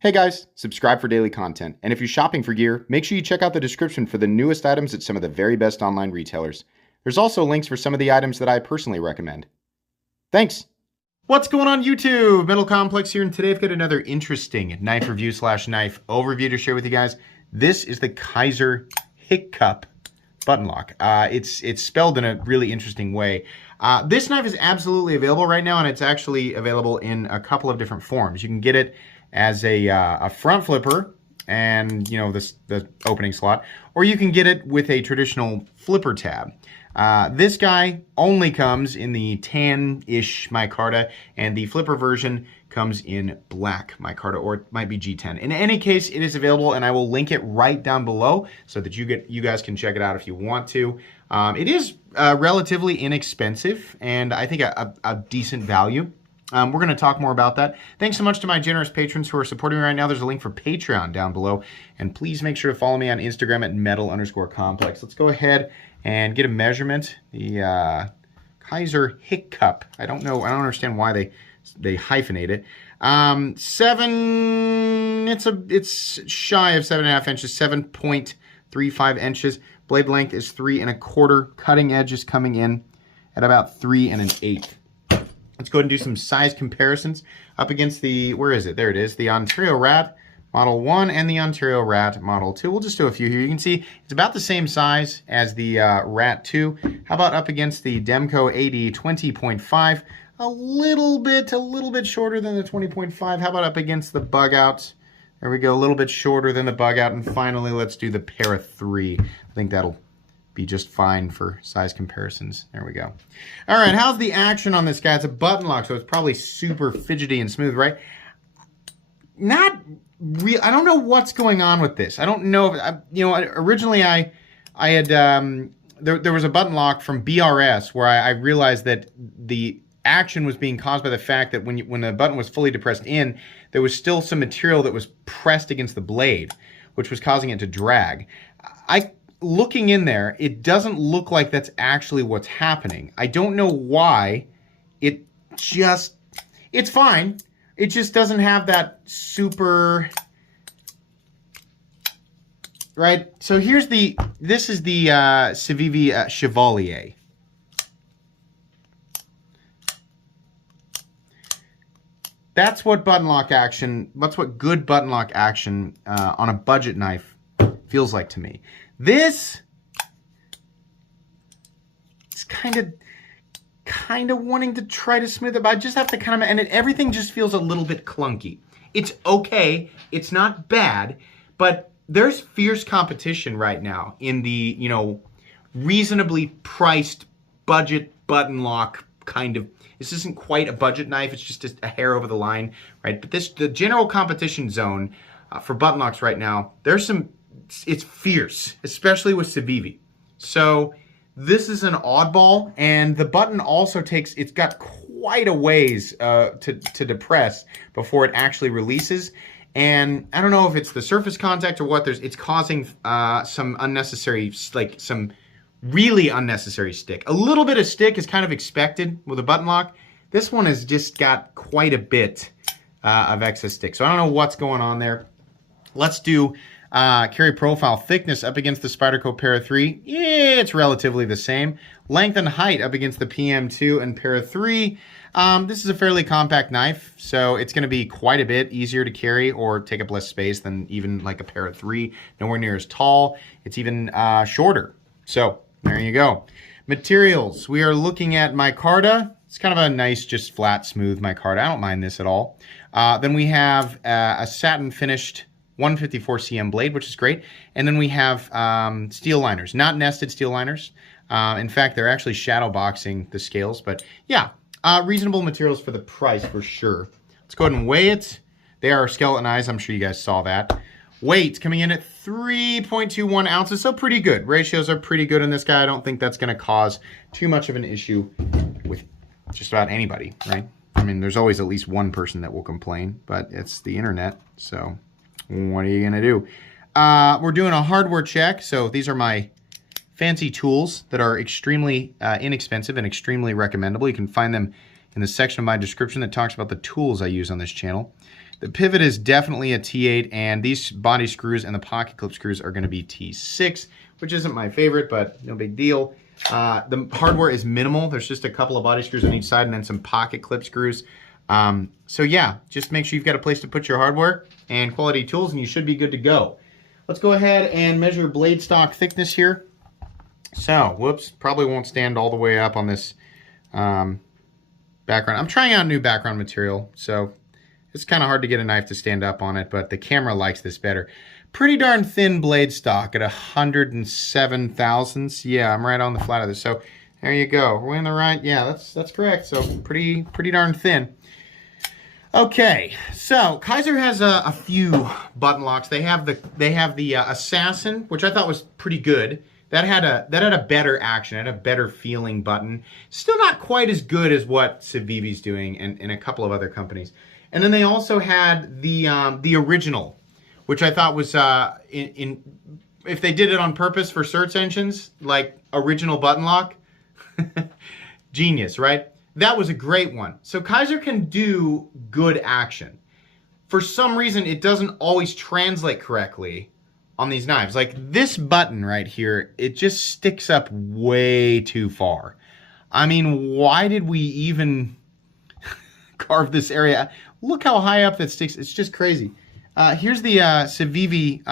Hey guys, subscribe for daily content. And if you're shopping for gear, make sure you check out the description for the newest items at some of the very best online retailers. There's also links for some of the items that I personally recommend. Thanks! What's going on YouTube? Metal Complex here, and today I've got another interesting knife review / knife overview to share with you guys. This is the Kizer Hic-Cup button lock. It's spelled in a really interesting way. This knife is absolutely available right now, and it's actually available in a couple of different forms. You can get it as a front flipper and, you know, the opening slot, or you can get it with a traditional flipper tab. This guy only comes in the tan-ish micarta, and the flipper version comes in black micarta, or it might be G10. In any case, it is available, and I will link it right down below so that you guys can check it out if you want to. It is relatively inexpensive, and I think a decent value. We're going to talk more about that. Thanks so much to my generous patrons who are supporting me right now. There's a link for Patreon down below. And please make sure to follow me on Instagram at metal_complex. Let's go ahead and get a measurement. The Kizer Hic-Cup. I don't understand why they hyphenate it. It's shy of 7.5 inches, 7.35 inches. Blade length is 3 1/4. Cutting edge is coming in at about 3 1/8. Let's go ahead and do some size comparisons up against the, where is it? There it is, the Ontario Rat Model 1 and the Ontario Rat Model 2. We'll just do a few here. You can see it's about the same size as the Rat 2. How about up against the Demco AD 20.5? A little bit shorter than the 20.5. How about up against the Bug Out? There we go, a little bit shorter than the Bug Out. And finally, let's do the Para 3. I think that'll be just fine for size comparisons. There we go. All right, how's the action on this guy? It's a button lock, so it's probably super fidgety and smooth, right? Not real. I don't know what's going on with this. I don't know if, originally I had, there was a button lock from BRS where I realized that the action was being caused by the fact that when the button was fully depressed in, there was still some material that was pressed against the blade, which was causing it to drag. Looking in there, it doesn't look like that's actually what's happening. I don't know why. It's fine. It just doesn't have that super, right? So this is the Civivi Chevalier. That's what good button lock action on a budget knife feels like to me. This is kind of wanting to try to smooth it, but I just have to everything just feels a little bit clunky. It's okay, it's not bad, but there's fierce competition right now in the, reasonably priced budget button lock kind of. This isn't quite a budget knife, it's just a hair over the line, right? But the general competition zone for button locks right now, it's fierce, especially with Civivi. So this is an oddball, and the button also it's got quite a ways to depress before it actually releases. And I don't know if it's the surface contact or what, it's causing some unnecessary, some really unnecessary stick. A little bit of stick is kind of expected with a button lock. This one has just got quite a bit of excess stick. So I don't know what's going on there. Let's do carry profile thickness up against the Spyderco Para 3. Yeah, it's relatively the same. Length and height up against the PM2 and Para 3. This is a fairly compact knife, so it's going to be quite a bit easier to carry or take up less space than even like a Para 3. Nowhere near as tall. It's even shorter. So there you go. Materials. We are looking at micarta. It's kind of a nice, just flat, smooth micarta. I don't mind this at all. Then we have a satin finished 154 cm blade, which is great. And then we have steel liners, not nested steel liners. In fact, they're actually shadow boxing the scales, but yeah, reasonable materials for the price for sure. Let's go ahead and weigh it. They are skeletonized. I'm sure you guys saw that. Weight coming in at 3.21 ounces, so pretty good. Ratios are pretty good in this guy. I don't think that's going to cause too much of an issue with just about anybody, right? I mean, there's always at least one person that will complain, but it's the internet, so what are you going to do? We're doing a hardware check, so these are my fancy tools that are extremely inexpensive and extremely recommendable. You can find them in the section of my description that talks about the tools I use on this channel. The pivot is definitely a T8, and these body screws and the pocket clip screws are going to be T6, which isn't my favorite, but no big deal. The hardware is minimal. There's just a couple of body screws on each side and then some pocket clip screws. So yeah, just make sure you've got a place to put your hardware and quality tools, and you should be good to go. Let's go ahead and measure blade stock thickness here. So, whoops, probably won't stand all the way up on this background. I'm trying out new background material, so it's kind of hard to get a knife to stand up on it, but the camera likes this better. Pretty darn thin blade stock at 107 thousandths. Yeah, I'm right on the flat of this. So there you go. We're in the right. Yeah, that's correct. So pretty darn thin. Okay, so Kizer has a few button locks. They have the Assassin, which I thought was pretty good. That had a better action, had a better feeling button. Still not quite as good as what Civivi's doing and a couple of other companies. And then they also had the original, which I thought was if they did it on purpose for search engines, like original button lock, genius, right? That was a great one. So Kizer can do good action. For some reason, it doesn't always translate correctly on these knives. Like this button right here, it just sticks up way too far. I mean, why did we even carve this area? Look how high up that sticks. It's just crazy. Here's the Civivi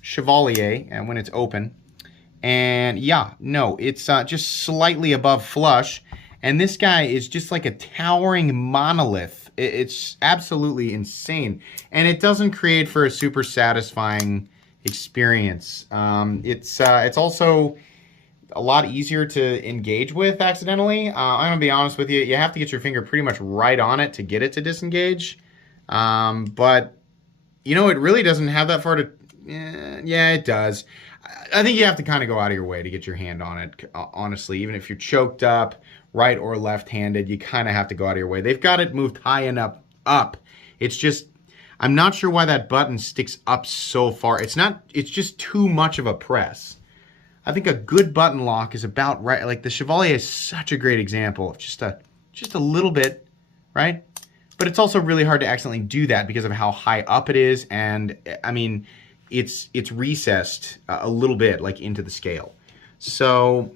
Chevalier, and when it's open. And yeah, no, it's just slightly above flush. And this guy is just like a towering monolith. It's absolutely insane. And it doesn't create for a super satisfying experience. It's also a lot easier to engage with accidentally. I'm gonna be honest with you, you have to get your finger pretty much right on it to get it to disengage. But you know, it really doesn't have that far to, yeah, it does. I think you have to kind of go out of your way to get your hand on it, honestly. Even if you're choked up, right or left-handed, you kind of have to go out of your way. They've got it moved high enough up. It's just, I'm not sure why that button sticks up so far. It's just too much of a press. I think a good button lock is about right. Like the Chevalier is such a great example of just a little bit, right? But it's also really hard to accidentally do that because of how high up it is, and I mean, it's recessed a little bit like into the scale. So,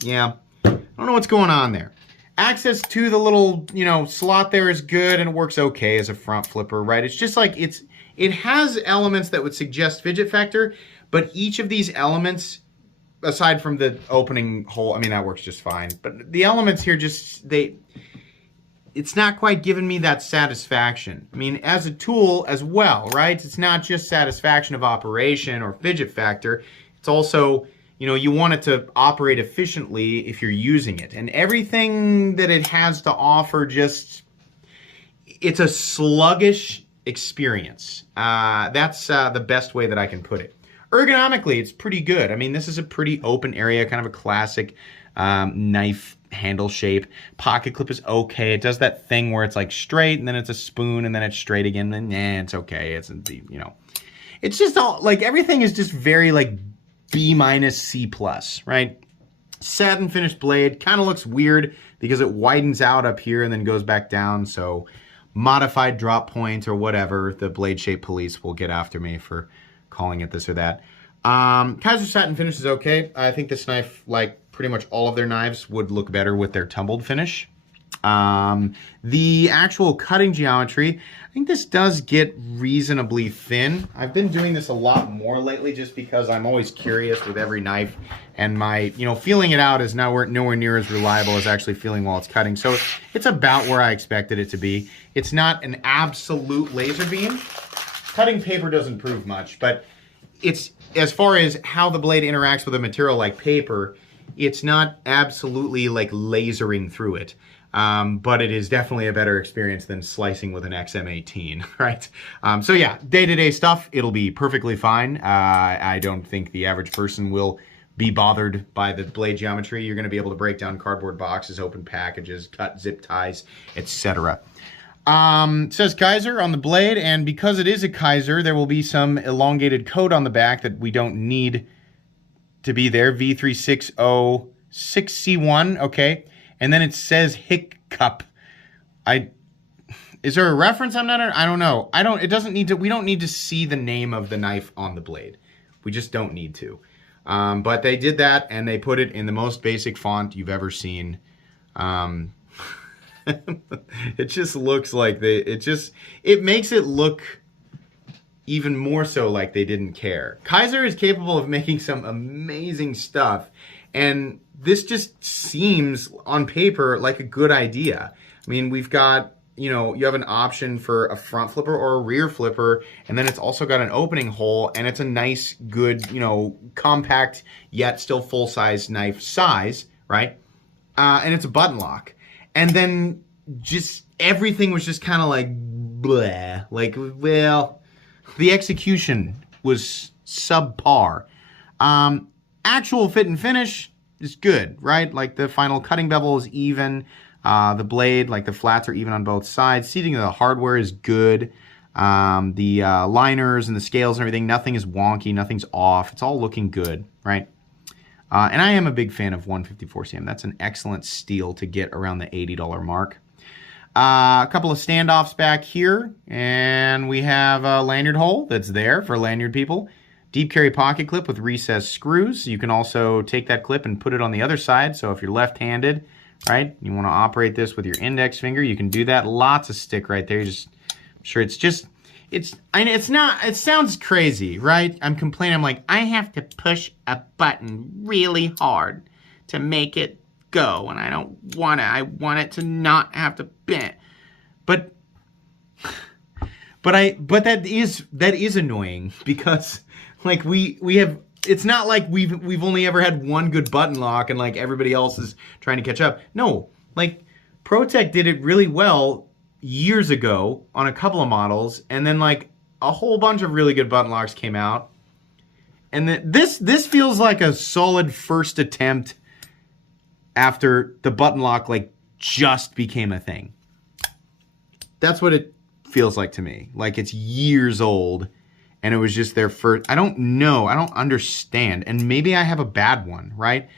yeah, I don't know what's going on there. Access to the little, slot there is good and it works okay as a front flipper, right? It's just like it has elements that would suggest fidget factor, but each of these elements, aside from the opening hole, I mean, that works just fine. But the elements here it's not quite giving me that satisfaction. I mean, as a tool as well, right? It's not just satisfaction of operation or fidget factor. It's also, you want it to operate efficiently if you're using it. And everything that it has to offer it's a sluggish experience. That's the best way that I can put it. Ergonomically, it's pretty good. I mean, this is a pretty open area, kind of a classic knife handle shape. Pocket clip is okay. It does that thing where it's like straight and then it's a spoon and then it's straight again and it's okay. It's just all like everything is just very like B- C+, right? Satin finished blade kind of looks weird because it widens out up here and then goes back down. So modified drop point or whatever, the blade shape police will get after me for calling it this or that. Kizer satin finish is okay. I think this knife, like pretty much all of their knives, would look better with their tumbled finish. The actual cutting geometry, I think this does get reasonably thin. I've been doing this a lot more lately just because I'm always curious with every knife, and my, feeling it out is nowhere near as reliable as actually feeling while it's cutting. So it's about where I expected it to be. It's not an absolute laser beam. Cutting paper doesn't prove much, but it's, as far as how the blade interacts with a material like paper, it's not absolutely like lasering through it. But it is definitely a better experience than slicing with an XM18, right? So yeah, day-to-day stuff, it'll be perfectly fine. I don't think the average person will be bothered by the blade geometry. You're gonna be able to break down cardboard boxes, open packages, cut zip ties, etc. It says Kizer on the blade, and because it is a Kizer, there will be some elongated code on the back that we don't need to be there. V3606C1, okay. And then it says Hic-Cup. Is there a reference I'm not? I don't know. It doesn't need to. We don't need to see the name of the knife on the blade. We just don't need to. But they did that, and they put it in the most basic font you've ever seen. It just looks like it makes it look even more so like they didn't care. Kizer is capable of making some amazing stuff, and this just seems on paper like a good idea. I mean, we've got, you know, you have an option for a front flipper or a rear flipper, and then it's also got an opening hole, and it's a nice, good, you know, compact, yet still full-size knife size, right? And it's a button lock. And then just everything was just kind of like, bleh. Like, well, the execution was subpar. Actual fit and finish is good, right? Like the final cutting bevel is even. The blade, like the flats are even on both sides. Seating of the hardware is good. The liners and the scales and everything, nothing is wonky, nothing's off. It's all looking good, right? And I am a big fan of 154cm. That's an excellent steel to get around the $80 mark. A couple of standoffs back here, and we have a lanyard hole that's there for lanyard people. Deep carry pocket clip with recessed screws. You can also take that clip and put it on the other side, so if you're left-handed, right, you want to operate this with your index finger, you can do that. Lots of stick right there. It sounds crazy, right? I'm complaining. I'm like, I have to push a button really hard to make it go, and I don't want to. I want it to not have to bend. But that is annoying, because like we have. It's not like we've only ever had one good button lock and like everybody else is trying to catch up. No, like ProTech did it really well years ago on a couple of models, and then like a whole bunch of really good button locks came out. And this feels like a solid first attempt after the button lock like just became a thing. That's what it feels like to me. Like it's years old. And it was just their first. I don't know. I don't understand. And maybe I have a bad one, right?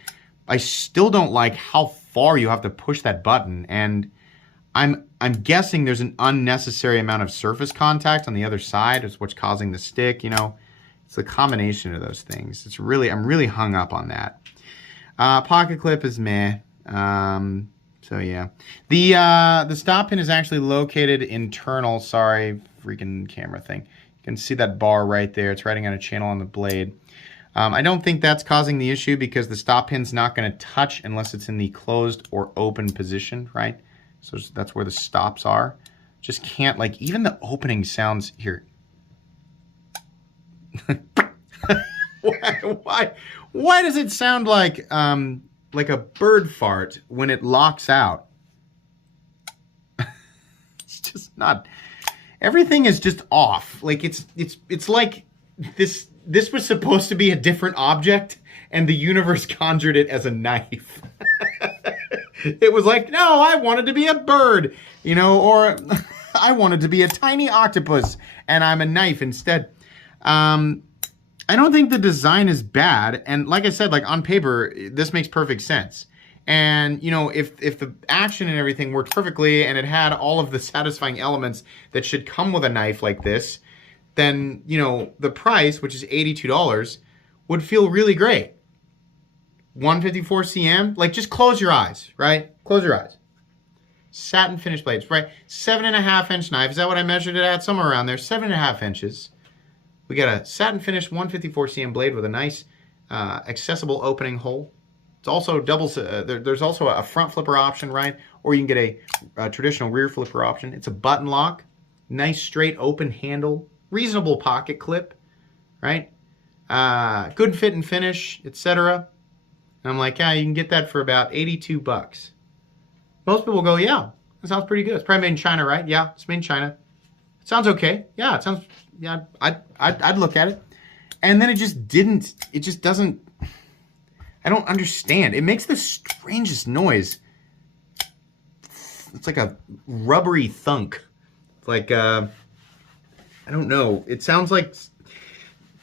I still don't like how far you have to push that button. And I'm guessing there's an unnecessary amount of surface contact on the other side is what's causing the stick, you know. It's a combination of those things. I'm really hung up on that. Pocket clip is meh. So yeah. The stop pin is actually located internal. Sorry, freaking camera thing. You can see that bar right there. It's writing on a channel on the blade. I don't think that's causing the issue, because the stop pin's not going to touch unless it's in the closed or open position, right? So that's where the stops are. Just can't, like, even the opening sounds here. Why does it sound like a bird fart when it locks out? It's just not. Everything is just off. Like it's like this was supposed to be a different object, and the universe conjured it as a knife. It was like, no, I wanted to be a bird, you know, or I wanted to be a tiny octopus, and I'm a knife instead. I don't think the design is bad, and like I said, like on paper, this makes perfect sense. And, you know, if the action and everything worked perfectly and it had all of the satisfying elements that should come with a knife like this, then, you know, the price, which is $82, would feel really great. 154cm, like just close your eyes, right? Close your eyes. Satin finished blades, right? 7.5 inch knife. Is that what I measured it at? Somewhere around there. 7.5 inches. We got a satin finished 154cm blade with a nice accessible opening hole. It's also doubles. There's also a front flipper option, right? Or you can get a traditional rear flipper option. It's a button lock, nice straight open handle, reasonable pocket clip, right? Good fit and finish, etc. And I'm like, yeah, you can get that for about $82. Most people go, yeah, that sounds pretty good. It's probably made in China, right? Yeah, it's made in China. It sounds okay. Yeah, it sounds. Yeah, I'd look at it. And then it just didn't. It just doesn't. I don't understand. It makes the strangest noise. It's like a rubbery thunk. It's like, I don't know. It sounds like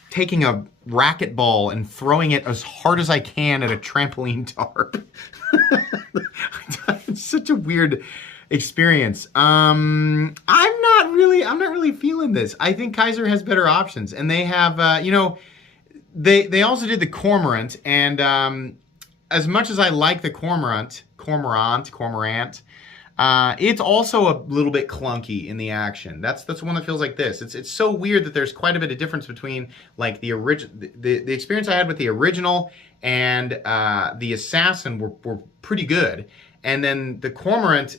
taking a racquetball and throwing it as hard as I can at a trampoline tarp. It's such a weird... Experience. I'm not really feeling this. I think Kizer has better options, and they have, they also did the Cormorant, and as much as I like the Cormorant, it's also a little bit clunky in the action. That's one that feels like this. It's so weird that there's quite a bit of difference between like the experience I had with the original and the Assassin were pretty good, and then the Cormorant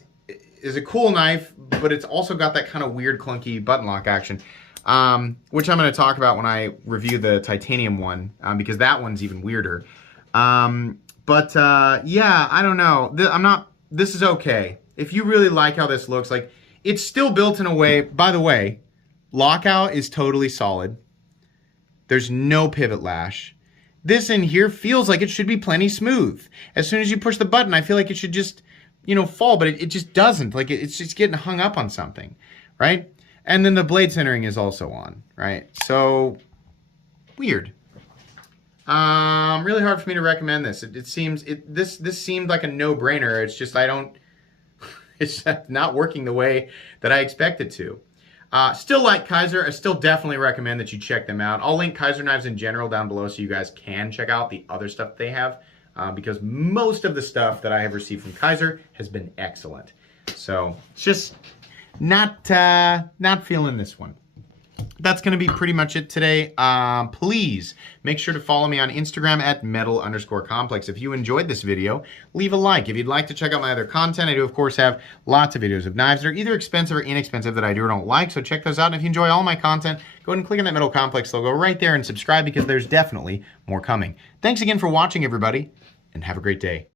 is a cool knife, but it's also got that kind of weird clunky button lock action, which I'm going to talk about when I review the titanium one, because that one's even weirder. Yeah, I don't know. This is okay. If you really like how this looks, like, it's still built in a way. By the way, lockout is totally solid. There's no pivot lash. This in here feels like it should be plenty smooth. As soon as you push the button, I feel like it should just, fall, but it just doesn't. Like, it's just getting hung up on something, right? And then the blade centering is also on, right? So, weird. Really hard for me to recommend this. This seemed like a no-brainer. It's just it's not working the way that I expect it to. Still like Kizer. I still definitely recommend that you check them out. I'll link Kizer knives in general down below so you guys can check out the other stuff they have, because most of the stuff that I have received from Kizer has been excellent. So it's just not feeling this one. That's going to be pretty much it today. Please make sure to follow me on Instagram at metal_complex. If you enjoyed this video, leave a like. If you'd like to check out my other content, I do, of course, have lots of videos of knives that are either expensive or inexpensive that I do or don't like, so check those out. And if you enjoy all my content, go ahead and click on that Metal Complex logo right there and subscribe, because there's definitely more coming. Thanks again for watching, everybody, and have a great day.